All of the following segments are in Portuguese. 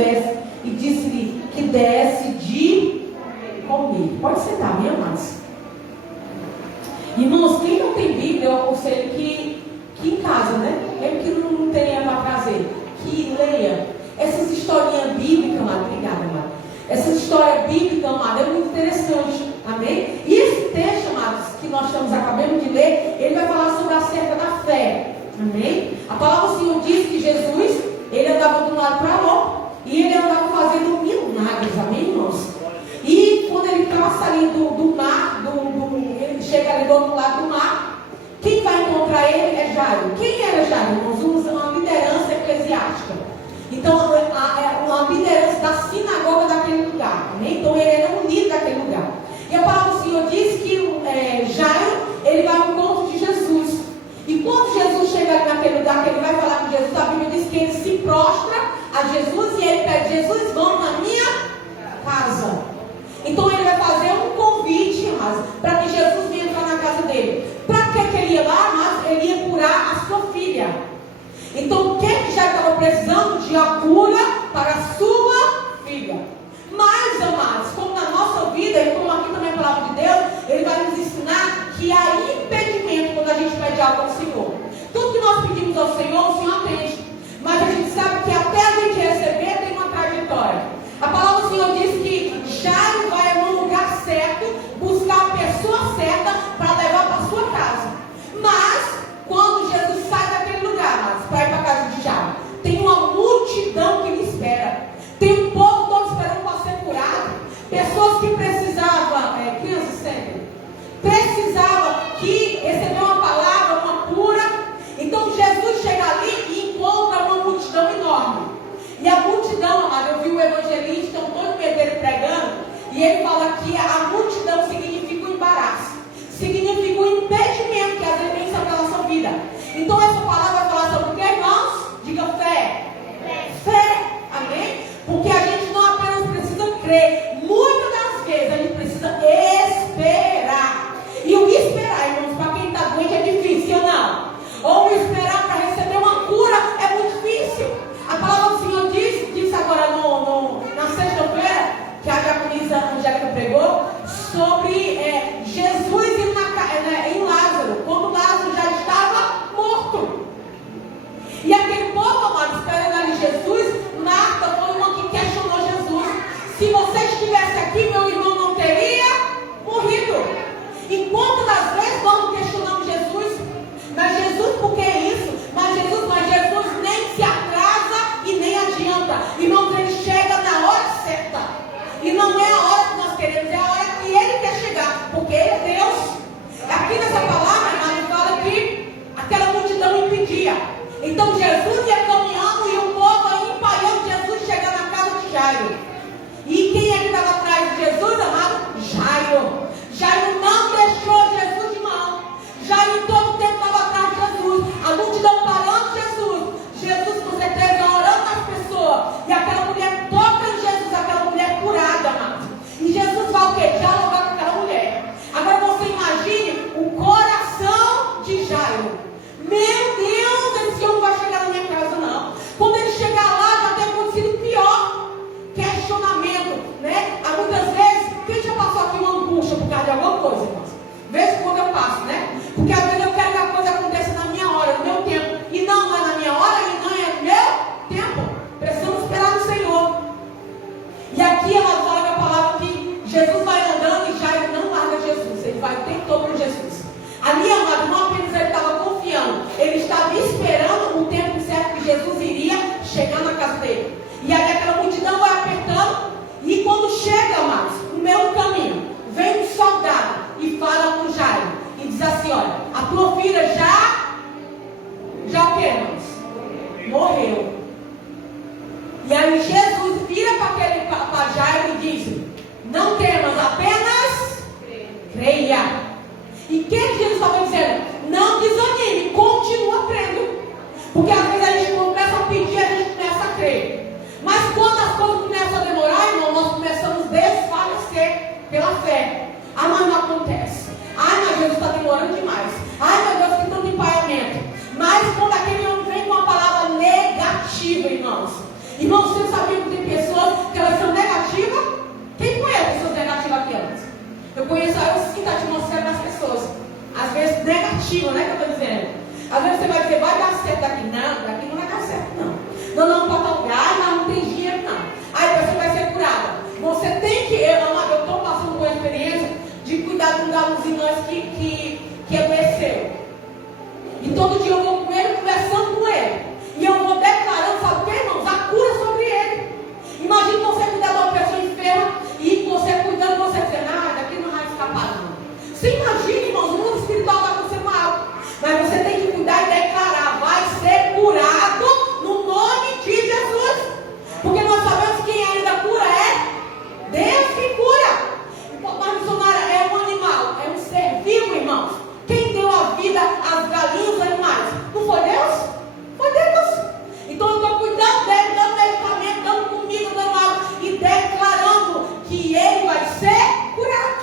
desce e disse-lhe que desse de comer. Pode sentar, minha amados. Irmãos, quem não tem Bíblia, eu aconselho que em casa, né? Mesmo que não tenha para trazer, que leia essas historinhas bíblicas, amado. Obrigada, amado. Essa história bíblica, amado, é muito interessante. Amém? E esse texto, amados, que nós acabamos de ler, ele vai falar sobre acerca da fé. Amém? A palavra do Senhor diz que Jesus, ele andava de um lado para o outro e ele andava fazendo milagres. Amém, irmãos? E quando ele passa ali do mar, ele chega ali do outro lado do mar, quem vai encontrar ele é Jairo. Quem era Jairo, irmãos? Uma liderança eclesiástica. Então, uma liderança da sinagoga daquele lugar. Amém? Então, ele era um líder daquele lugar. E a palavra do Senhor diz que Jairo, ele vai ao encontro de Jesus. E quando Jesus chega ali naquele lugar, que ele vai falar com Jesus, a Bíblia diz que ele se prostra a Jesus e ele pede: Jesus, vamos na minha casa. Então ele vai fazer um convite, para que Jesus venha entrar na casa dele. Para que ele ia lá? Mas ele ia curar a sua filha. Então o que já estava precisando? De a cura para a sua filha. Mas, amados, como na nossa vida, e como aqui também a palavra de Deus, ele vai nos ensinar que há impedimento quando a gente pede algo ao Senhor. Tudo que nós pedimos ao Senhor, o Senhor atende. Mas a gente sabe que até a gente receber tem uma trajetória. A palavra do Senhor diz que Jairo vai no lugar certo, buscar a pessoa certa para levar para a sua casa. Mas, quando Jesus sai daquele lugar, para ir para a casa de Jairo, tem uma multidão que lhe espera. Tem um povo todo esperando para ser curado. Pessoas que precisavam, crianças sempre, precisavam que receber uma palavra, uma cura. Então Jesus chega ali e encontra uma multidão enorme. E a multidão, amado, eu vi o evangelista Antônio Medeiros pregando, e ele fala que a multidão significa o embaraço, significa o impedimento que às vezes vem sobre a nossa vida. Então essa palavra vai falar sobre o que, irmãos? Diga fé. Fé. Amém? Porque a gente não apenas precisa crer, muitas das vezes a gente precisa esperar. E o esperar, irmãos, para quem está doente é difícil, ou não? Ou esperar para receber uma cura é muito difícil. A palavra do Senhor disse agora na sexta-feira, que a diaconisa Angélica pregou, sobre Jesus em Lázaro, quando Lázaro já estava morto. E aquele povo, amado, esperando ali Jesus, Marta foi uma que questionou Jesus: se você estivesse aqui, meu irmão não teria morrido. E quantas das vezes nós não questionamos Jesus? Mas Jesus, por que isso? Mas Jesus nem se atrasa e nem adianta. Irmãos, ele chega na hora certa. E não é a hora que nós queremos, é a hora que ele quer chegar, porque ele é Deus. Aqui nessa palavra, irmão, fala que aquela multidão impedia. Então Jesus ia caminhando e o povo aí empalhando Jesus chegar na casa de Jairo. E quem é que estava atrás de Jesus, amado? Jairo. Jairo não deixou Jesus de mão. Jairo em todo o tempo estava atrás de Jesus. A multidão parando Jesus. Jesus com certeza orando nas pessoas. E aquela mulher toca em Jesus, aquela mulher curada, amado. E Jesus vai o quê? Dialogar com aquela mulher. Agora você imagine o coração de Jairo. Meu Deus, esse homem vai chegar na minha casa, não. Quando ele chegar lá, já tem acontecido pior. Questionamento, né? Há muitas vezes, quem já passou aqui uma angústia por causa de alguma coisa, irmãos? Vez quando eu passo, né? Porque às vezes eu quero que a coisa aconteça na minha hora, no meu tempo. E não é na minha hora, e não é no meu tempo. Precisamos esperar no Senhor. E aqui ela fala a palavra que Jesus vai andando e Jairo não larga Jesus. Ele vai o tempo todo com Jesus. Ali, amado, não apenas ele estava confiando, ele estava esperando o tempo certo que Jesus iria chegar na casa dele. E aí aquela multidão vai apertando, e quando chega, amados, no meio do caminho, vem um soldado e fala com Jairo, e diz assim: olha, a tua filha já o que, irmãos? Morreu. E aí Jesus vira para Jairo e diz: não temas, apenas creia. E o que Jesus estava dizendo? Não desanime, continua crendo. Porque às vezes a gente começa a pedir, a gente começa a crer. Mas quando as coisas começam a demorar, irmão, nós começamos a desfalecer pela fé. Ah, mas não acontece. Ai, mas Jesus está demorando demais. Ai, meu Deus, que tanto empaiamento. Mas quando aquele homem vem com uma palavra negativa, irmãos. Irmãos, vocês sabiam que tem sinta a atmosfera das pessoas. Às vezes negativa, né, que eu estou dizendo. Às vezes você vai dizer, vai dar certo daqui. Não, daqui não vai dar certo, não. Não para tal lugar, não tem dinheiro, não. Aí a pessoa vai ser curada. Você tem que, eu estou passando por uma experiência de cuidar de um dos irmãos que adoeceu. E todo dia eu vou com ele, conversando com ele. E eu vou declarando, sabe o que, irmãos? A cura sobre ele. Imagina você cuidar de uma pessoa enferma e você cuidando, você dizendo, daqui não vai escapar, não. Você imagina, irmãos, o mundo espiritual está acontecendo algo. Mas você tem que cuidar e declarar, vai ser curado no nome de Jesus. Porque nós sabemos que quem ainda cura é Deus que cura. Então, mas missionária é um animal, é um ser vivo, irmãos. Quem deu a vida às galinhas, aos animais? Não foi Deus? Foi Deus. Então eu estou cuidando dele, dando medicamento, dando comida, dando água e declarando que ele vai ser curado.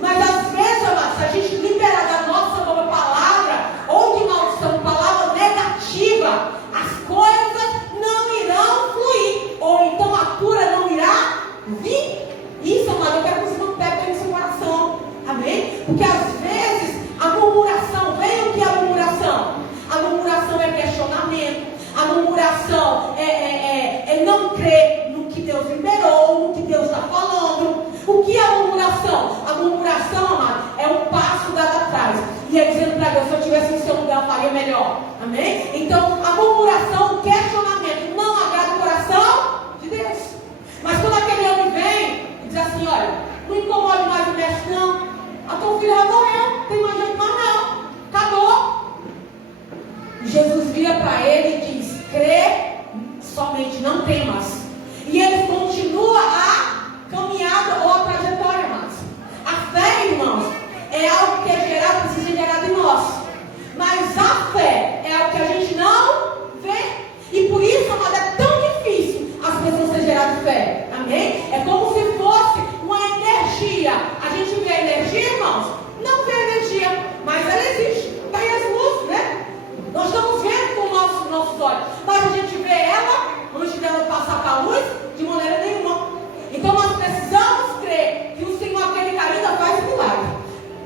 Mas às vezes, amados, se a gente liberar da nossa boa palavra, ou de maldição, palavra negativa, as coisas não irão fluir. Ou então a cura não irá vir. Isso, amado, eu quero que você não pegue no seu coração. Amém? Porque às vezes a murmuração, vem o que é a murmuração? A murmuração é questionamento. A murmuração é não crer no que Deus liberou, no que Deus está falando. O que é a murmuração? A murmuração, amado, é um passo dado atrás. E é dizendo para Deus, se eu estivesse em seu lugar, eu faria melhor. Amém? Então, a murmuração, o questionamento, não agrada o coração de Deus. Mas quando aquele homem vem e diz assim, olha, não incomode mais o mestre, não. A tua filha já morreu, tem mais jeito mais não. Acabou. Jesus vira para ele e diz, crê somente, não temas. E ele continua a caminhada ou a trajetória, irmãos. A fé, irmãos, é algo que é gerado, precisa ser gerado em nós. Mas a fé é algo que a gente não vê. E por isso, amado, é tão difícil as pessoas serem geradas de fé. Amém? É como se fosse uma energia. A gente vê a energia, irmãos? Não vê a energia, mas ela existe. Está aí as luzes, né? Nós estamos vendo com os nossos olhos. Mas a gente vê ela, antes dela passar para a luz, de maneira nenhuma. Então nós precisamos crer que o Senhor, aquele que ainda faz milagre.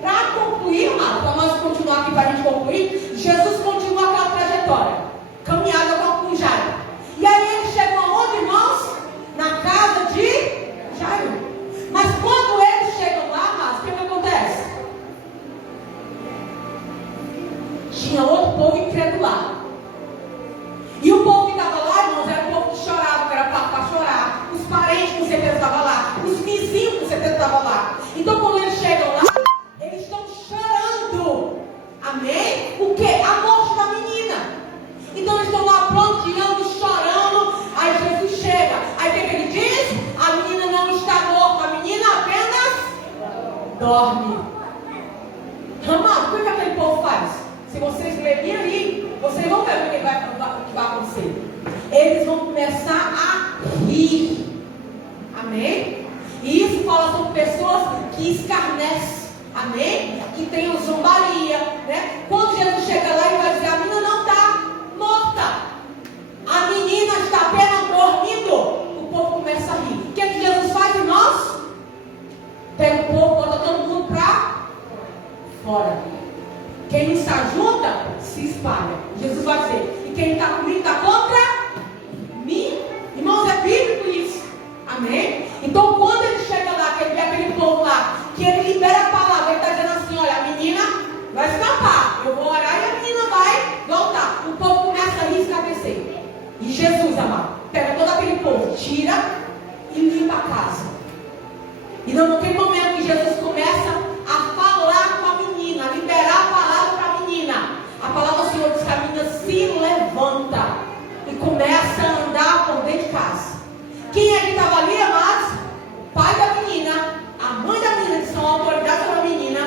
Para concluir, amado, para nós continuar aqui, para a gente concluir, Jesus continua aquela trajetória, caminhada com Jairo. E aí ele chega aonde, irmãos? Na casa de Jairo. Mas quando eles chegam lá, amados, o que acontece? Tinha outro povo incrédulo lá. E o povo que estava lá, irmãos, era o povo que chorava, que era para chorar. Os parentes com certeza estavam lá. Os vizinhos com certeza estavam lá. Então quando eles chegam lá, eles estão chorando. Amém? O que? A morte da menina. Então eles estão lá pranteando, chorando. Aí Jesus chega. Aí o que ele diz? A menina não está morta. A menina apenas dorme. Amado, o que aquele povo faz? Se vocês lerem aí, vocês vão ver o que vai acontecer. Eles vão começar a rir. Amém? E isso fala sobre pessoas que escarnecem. Amém? Que tem o zombaria, né? Quando Jesus chega lá e vai dizer, a menina não está morta. A menina está apenas dormindo. O povo começa a rir. O que é que Jesus faz, irmãos? Pega o povo, bota todo mundo para fora. Quem não está junta, se espalha. Jesus vai dizer, e quem está comigo está contra mim. Irmãos, é bíblico isso. Amém? Então, quando ele chega lá, que ele vê aquele povo lá, que ele libera a palavra, ele está dizendo assim, olha, a menina vai escapar. Eu vou orar e a menina vai voltar. O povo começa a rir e escarnecer. E Jesus, amado, pega todo aquele povo, tira e limpa a casa. E naquele momento que Jesus começa a falar com a menina, a liberar a palavra para a menina, a palavra do Senhor diz que a menina se levanta e começa a andar por dentro de casa. Quem é que estava ali, amados? O pai da menina, a mãe da menina, que são autoridades sobre a menina,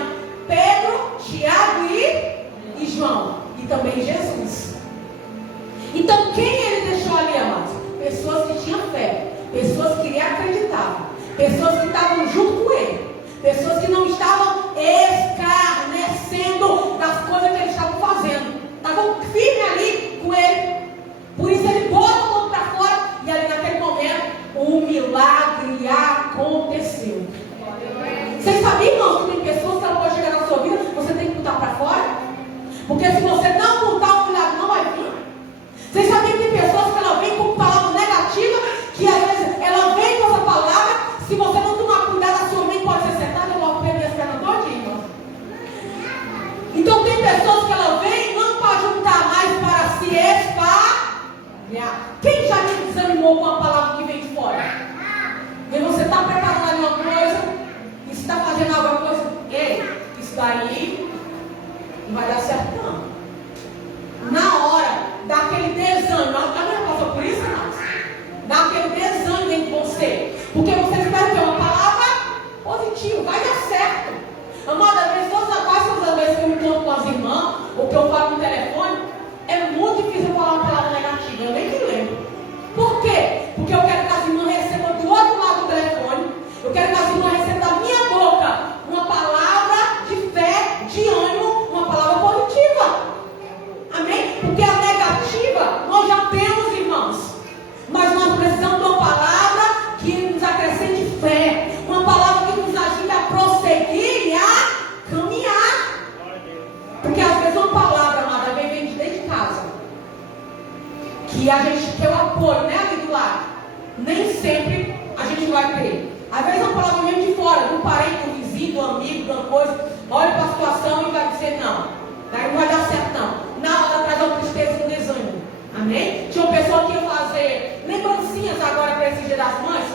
Pedro, Tiago e João, e também Jesus. Então quem ele deixou ali, amados? Pessoas que tinham fé, pessoas que lhe acreditavam, pessoas que estavam junto com ele, pessoas que não estavam escarnecendo das coisas que eles estavam fazendo, estavam firmes ali com ele. Por isso ele bota o povo para fora, e ali naquele momento o milagre aconteceu. Vocês sabiam, irmãos, que tem pessoas Porque você espera ter uma palavra positiva, vai dar certo. Amada, às vezes, todas as vezes que eu me encontro com as irmãs, ou que eu falo no telefone, é muito difícil eu falar uma palavra negativa, eu nem me lembro. Por quê? Porque eu quero que as irmãs recebam do outro lado do telefone, eu quero que as irmãs recebam da minha boca uma palavra de fé, de ânimo, uma palavra positiva. Amém? Porque a negativa nós já temos, irmãos. Mas nós precisamos de uma palavra que nos acrescente fé, uma palavra que nos ajude a prosseguir e a caminhar. Porque às vezes uma palavra, amada, vem de dentro de casa, que a gente quer o apoio, né, ali do lado. Nem sempre a gente vai ter. Às vezes uma palavra vem de fora, do parente, do vizinho, do amigo, de uma coisa, olha para a situação e vai dizer não. Daí não vai dar certo não. Na hora traz uma tristeza e um desânimo. Amém? Tinha uma pessoa que ia fazer lembrancinhas agora para esse Dia das Mães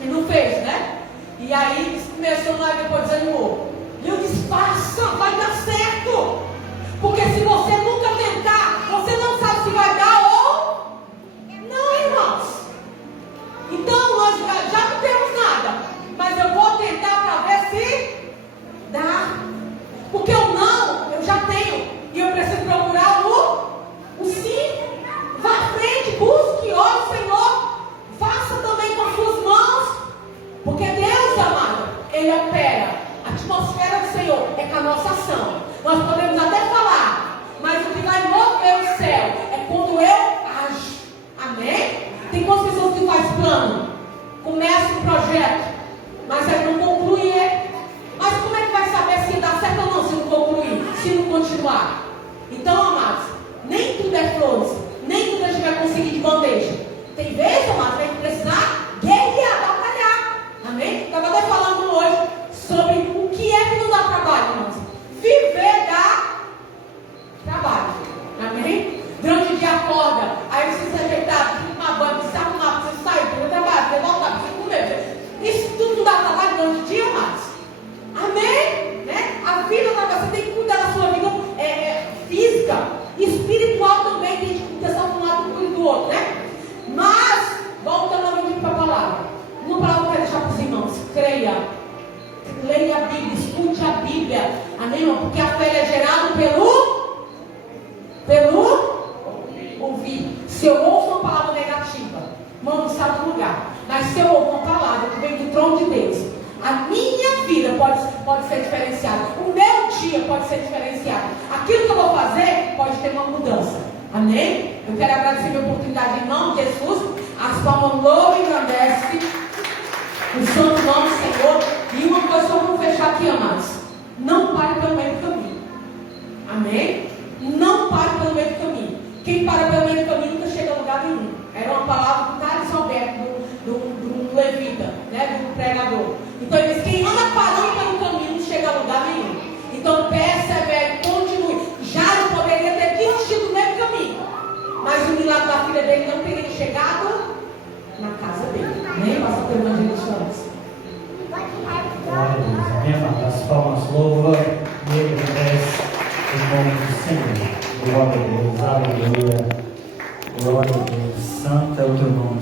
e não fez, né? E aí começou lá e depois desanimou. E eu disse, faça, vai dar certo. Porque se você nunca tentar, você não sabe se vai dar ou não, irmãos. Então nós já não temos nada, mas eu vou tentar para ver se dá. Porque o não, eu já tenho. E eu preciso procurar o sim. Vá à frente, busque, ore o Senhor. Faça também com as suas mãos. Porque Deus, amado, Ele opera. A atmosfera do Senhor é com a nossa ação. Nós podemos até falar, mas o que vai mover o céu é quando eu ajo. Amém? Tem quantas pessoas que fazem plano? Começa um projeto, mas aí não conclui ele. Mas como é que vai saber se dá certo ou não se não concluir, se não continuar? Então, amados, nem tudo é flores, nem tudo a gente vai conseguir de bandeja. Tem vezes, amados, que a gente precisar guerrear, batalhar. Amém? Estava até falando hoje sobre o que é que não dá trabalho, irmãos. Viver dá trabalho. Amém? Durante o dia acorda, aí você se ajeitar, precisa tomar banho, precisa arrumar, precisa sair, precisa trabalhar, precisa voltar, precisa comer. Isso tudo não dá trabalho durante o dia, amados. Amém? Né? A vida da você tem que cuidar da sua vida física, espiritual também, tem que cuidar só de um lado e do outro, né? Mas, voltando novamente para a palavra. Uma palavra que eu quero deixar para os irmãos. Creia. Leia a Bíblia, escute a Bíblia. Amém, irmão? Porque a fé é gerada pelo ouvir. Se eu ouço uma palavra negativa, irmão, não sai do lugar. Mas se eu ouço uma palavra que vem do trono de Deus, a minha vida pode ser diferenciada. O meu dia pode ser diferenciado. Aquilo que eu vou fazer pode ter uma mudança. Amém? Eu quero agradecer a oportunidade em nome de Jesus. As palmas louvam e engrandecem o santo nome do Senhor. E uma coisa só vamos fechar aqui, amados. Não pare pelo meio do caminho. Amém? Não pare pelo meio do caminho. Quem para pelo meio do caminho nunca chega a lugar nenhum. Era uma palavra do Thales Alberto, do levita, né, do pregador. Então ele diz, quem anda parando pelo caminho não chega a lugar nenhum. Então persevere, continue. Já não poderia ter desistido do mesmo caminho, mas o milagre da filha dele não teria chegado na casa dele. Nem passar pelo evangelista antes. Glória a Deus. Amém, amado? As palmas louvam e agradece o nome do Senhor. Glória a Deus. Aleluia. Glória a Deus. Santo é o teu nome.